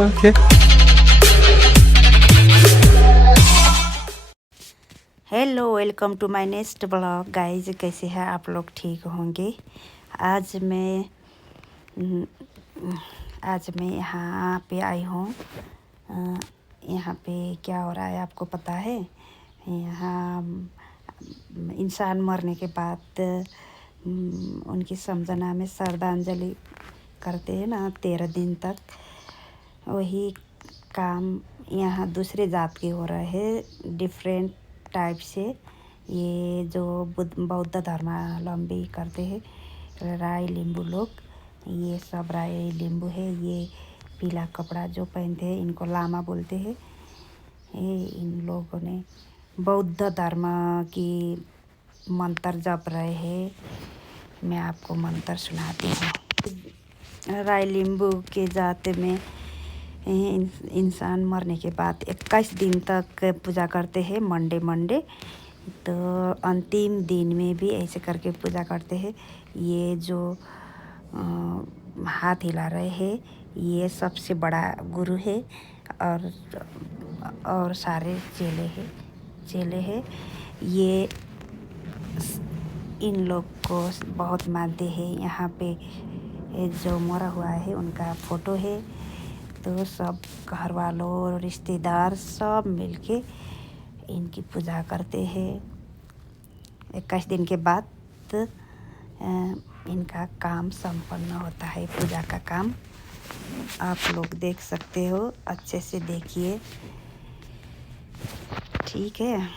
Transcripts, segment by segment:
Okay. Hello, welcome to my next blog. Guys, कैसे हैं आप लोग? ठीक होंगे। आज मैं यहाँ पे आई हूँ। यहाँ पे क्या हो रहा है आपको पता है? यहाँ इंसान मरने के बाद उनकी समझना में श्रद्धांजलि करते हैं ना, 13 दिन तक। वही काम यहाँ दूसरे जात के हो रहे हैं, डिफरेंट टाइप से। ये जो बौद्ध धर्मावलंबी करते हैं, राय लिंबू लोग, ये सब राय लिंबू है। ये पीला कपड़ा जो पहनते हैं, इनको लामा बोलते हैं। इन लोगों ने बौद्ध धर्म की मंत्र जप रहे हैं। मैं आपको मंत्र सुनाती हूँ। राय लिंबू के जात में इंसान मरने के बाद 21 दिन तक पूजा करते हैं, मंडे। तो अंतिम दिन में भी ऐसे करके पूजा करते हैं। ये जो हाथ हिला रहे हैं, ये सबसे बड़ा गुरु है और सारे चेले हैं। ये इन लोग को बहुत मानते हैं। यहाँ पे जो मरा हुआ है उनका फोटो है। तो सब घर वालों और रिश्तेदार सब मिलके इनकी पूजा करते हैं। 21 दिन के बाद इनका काम संपन्न होता है, पूजा का काम। आप लोग देख सकते हो, अच्छे से देखिए, ठीक है।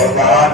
Oh,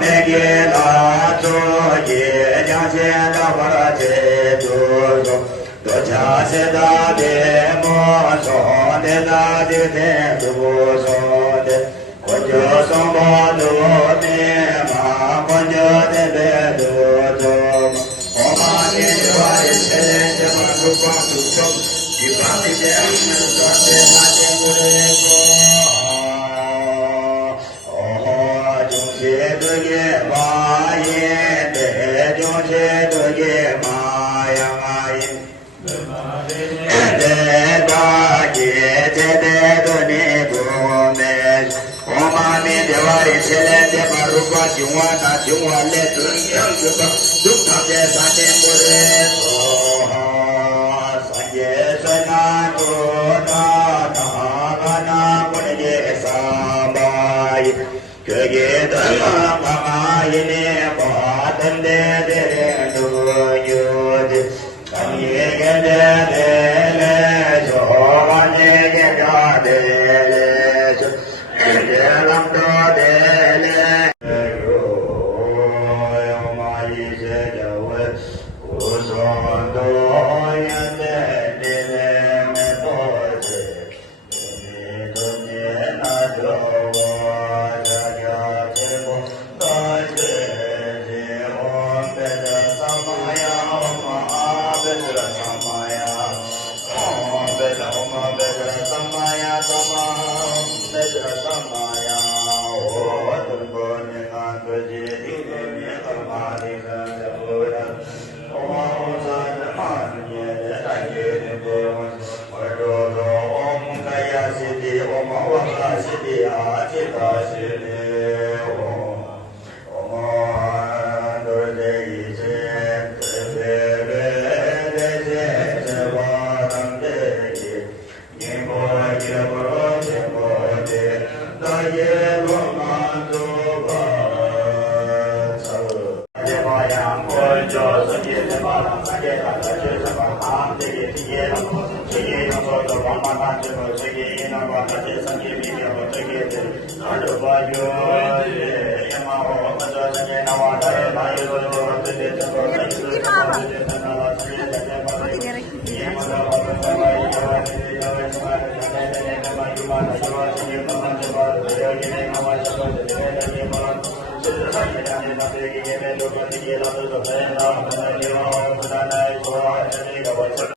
Thank you.